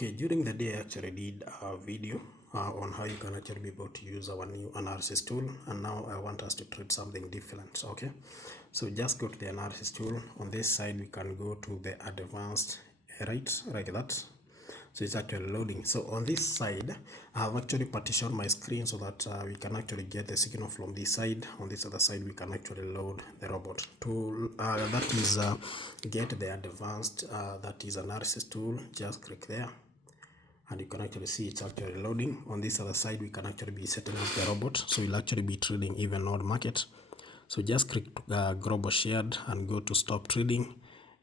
Okay, during the day I actually did a video on how you can actually be able to use our new analysis tool, and now I want us to treat something different. Okay, so just go to the analysis tool. On this side we can go to the advanced, right, like that. So it's actually loading. So on this side I have actually partitioned my screen so that we can actually get the signal from this side. On this other side we can actually load the robot tool, that is get the advanced, that is analysis tool. Just click there and you can actually see it's actually loading. On this other side we can actually be setting up the robot, so we'll actually be trading even odd market. So just click global shared and go to stop trading,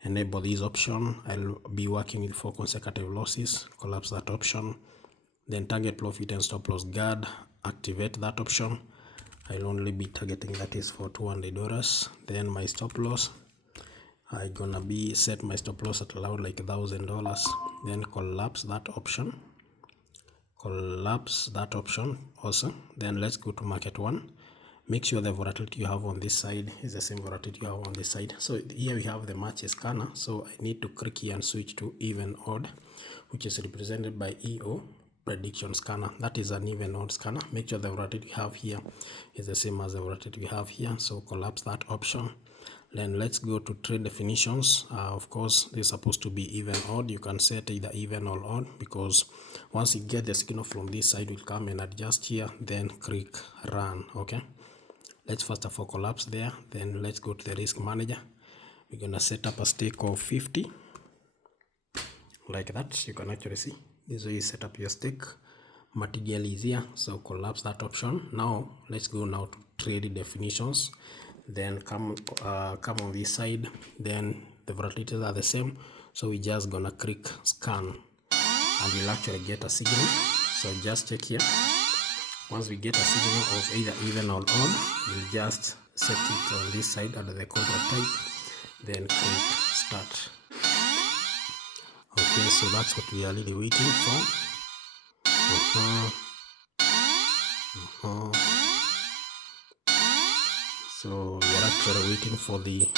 enable this option. I'll be working with 4 consecutive losses, collapse that option, then target profit and stop loss guard, activate that option. I'll only be targeting that is for $200. Then my stop loss, I'm gonna be set my stop loss at around like $1,000. Then collapse that option, also. Then let's go to market one. Make sure the volatility you have on this side is the same volatility you have on this side. So here we have the match scanner, so I need to click here and switch to even odd, which is represented by EO prediction scanner. That is an even odd scanner. Make sure the volatility you have here is the same as the volatility we have here, so collapse that option. Then let's go to trade definitions. Of course this is supposed to be even odd. You can set either even or odd, because once you get the signal from this side we'll come and adjust here, then click run. Okay, let's first of all collapse there. Then let's go to the risk manager. We're gonna set up a stake of 50 like that. You can actually see this way you set up your stake. Material is here, so collapse that option. Now let's go now to trade definitions. Then come on this side. Then the volatilities are the same, so we just gonna click scan and we'll actually get a signal. So just check here. Once we get a signal of either even or odd, we'll just set it on this side under the contract type, then click start. Okay, so that's what we are really waiting for. So we are actually waiting for the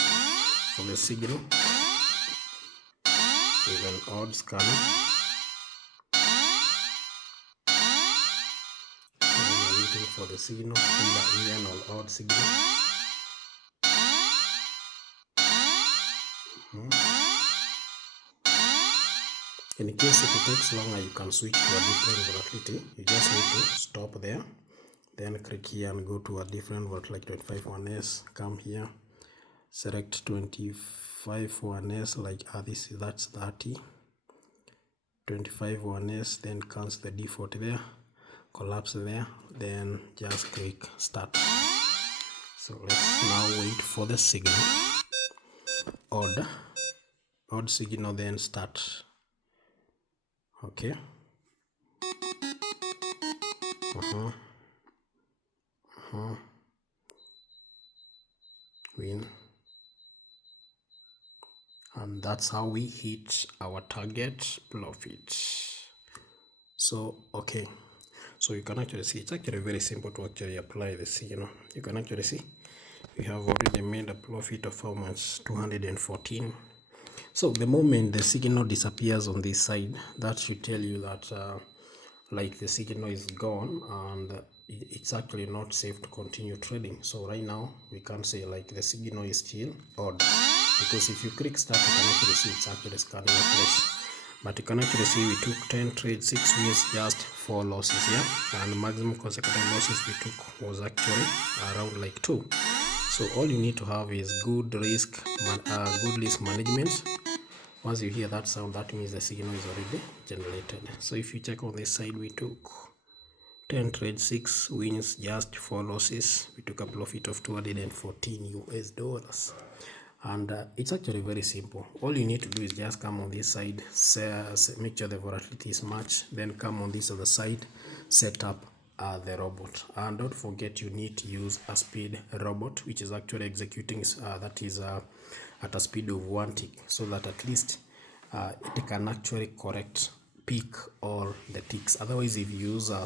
signal, even odd scanner. So we are waiting for the signal, either even or odd signal. In case it takes longer, you can switch to a different volatility. You just need to stop there, then click here and go to a different volatility, like 25 1s. Come here, select 25 1s, like that's 30. 25 1s, then cancel the default there, collapse there, then just click start. So let's now wait for the signal, odd signal, then start. Okay. Win. And that's how we hit our target profit. So okay, so you can actually see it's actually very simple to actually apply this. You can actually see we have already made a profit of how much? 214. So the moment the signal disappears on this side, that should tell you that like the signal is gone and it's actually not safe to continue trading. So right now we can say like the signal is still odd, because if you click start you can actually see it's actually scanning a place. But you can actually see we took 10 trades, 6 wins, just 4 losses here, and maximum consecutive losses we took was actually around like 2. So all you need to have is good risk management. Once you hear that sound, that means the signal is already generated. So if you check on this side, we took 10 trades, 6 wins, just 4 losses. We took a profit of $214. And it's actually very simple. All you need to do is just come on this side, make sure the volatility is matched, then come on this other side, set up the robot. And don't forget you need to use a speed robot, which is actually executing that is at a speed of 1 tick, so that at least it can actually pick all the ticks. Otherwise, if you use a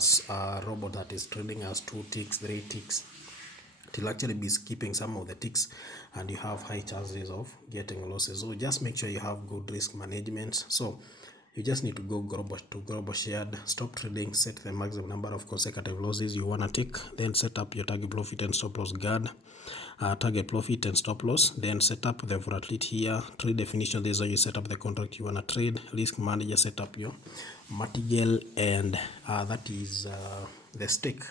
robot that is trading as 2 ticks, 3 ticks, it will actually be skipping some of the ticks and you have high chances of getting losses. So just make sure you have good risk management. So you just need to go global shared, stop trading, set the maximum number of consecutive losses you want to take, then set up your target profit and stop loss guard, target profit and stop loss, then set up the volatility here, trade definition. This is how you set up the contract you want to trade, risk manager, set up your material, and that is the stake,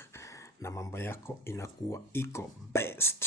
na mambo yako inakuwa iko best.